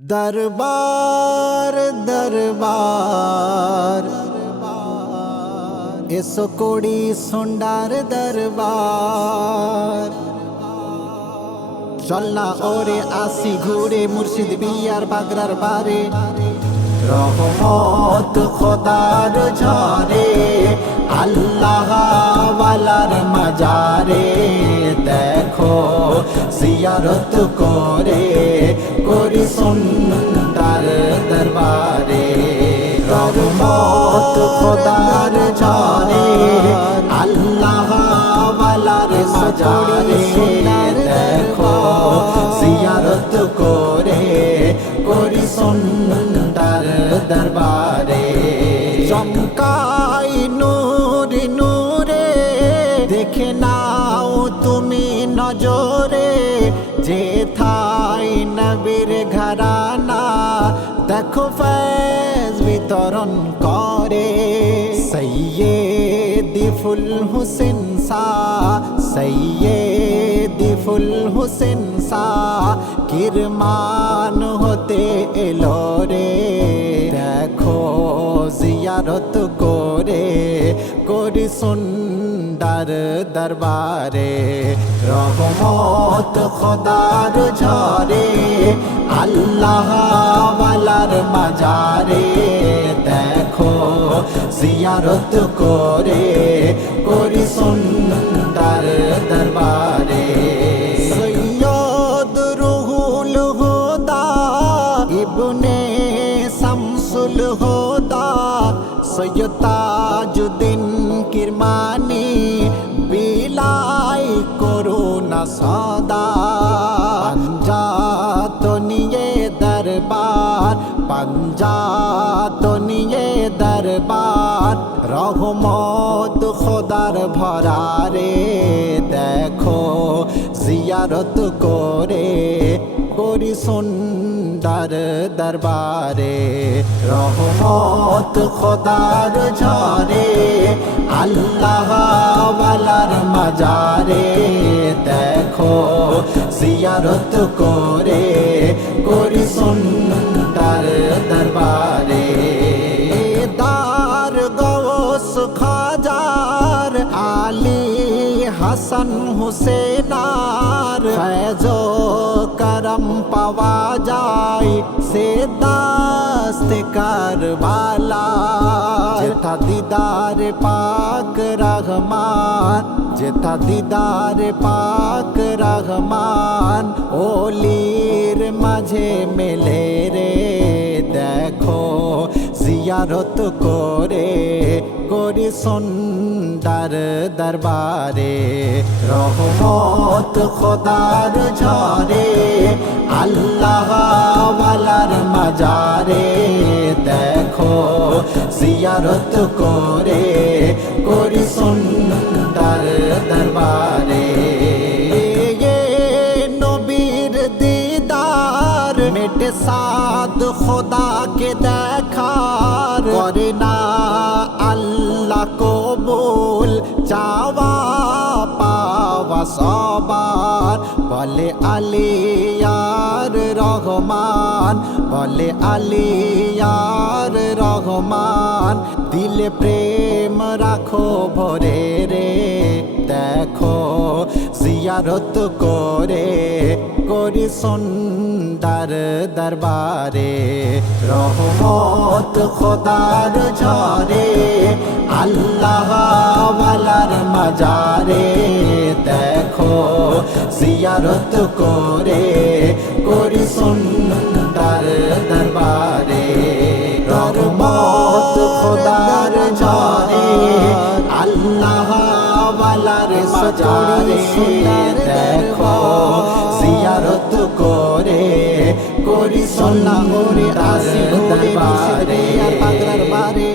দরবার দরবার এসো কোড়ি সুন্ডার দরবার চল না ওরে আসি ঘুরে মুর্শিদ বিয়ার বাগরার বারে রহমত খোদার ঝরে আল্লাহ ওয়ালার মাজারে দেখো জিয়ারত করে, করি সুন্দর দরবারে। রহমত খোদার ঝরে আল্লাহ ওয়ালার মাজারে দেখো, জিয়ারত করে, করি সুন্দর দরবারে। চমকাই নূরে নূরে, দেখে নাও তুমি নজরে। যে থাই নবীর ঘরানা, দেখো ফেজ বিতরণ করে। সৈয়দি ফুল হুসেন সা সৈয়দি ফুল হুসেন সা কিরমান হতে এলো রে। দেখো জিয়ারত করে, করি সুন্দর দরবারে। রহমত খোদার ঝরে, আল্লাহ ওয়ালার মাজারে, দেখো জিয়ারত করে, করি সুন্দর দরবারে। সৈয়দ রুহুল হুদা, ইবনে শামসুল হুদা, সৈয়দ তাজুদ্দিন কিরমানি সদা পাঞ্জাত নিয়ে দরবার পাঞ্জাত নিয়ে দরবার রহমত খোদার ভরারে দেখো জিয়ারত করে করি সুন্দর দরবারে। রহমত খোদার ঝরে, আল্লাহ ওয়ালার মাজারে। দেখো জিয়ারত করে, করি সুন্দর দরবারে। দার গৌস খাজার আলী হাসান হুসেনার ফেজো করম পাওয়া যায়। সে দাস্ত কারবালা। যেথা দিদার পাক রহমান যেথা দিদার পাক রহমান ওলির মাঝে মেলে রে, দেখো জিয়ারত করে, করি সুন্দর দরবারে। রহমত খোদার ঝরে, আল্লাহ ওয়ালার মাজারে। দেখো, জিয়ারত করে, করি সুন্দর দরবারে। মেটে সাদ খোদাকে দেখার করে না আল্লাহ কবুল চাওয়া পাওয়া সবার। বলে আলিয়ার রহমান, বলে আলিয়ার রহমান, দিলে প্রেম রাখো ভরে রে দেখো জিয়ারত করে করি সুন্দর দরবারে। রহমত খোদার ঝরে, আল্লাহ ওয়ালার মাজারে। দেখো, জিয়ারত করে করি সুন্দর দরবারে। রহমত খোদার ঝরে, আল্লাহ ওয়ালার মাজারে। সোনা করে আসি ঘুরে পাগলার বারে।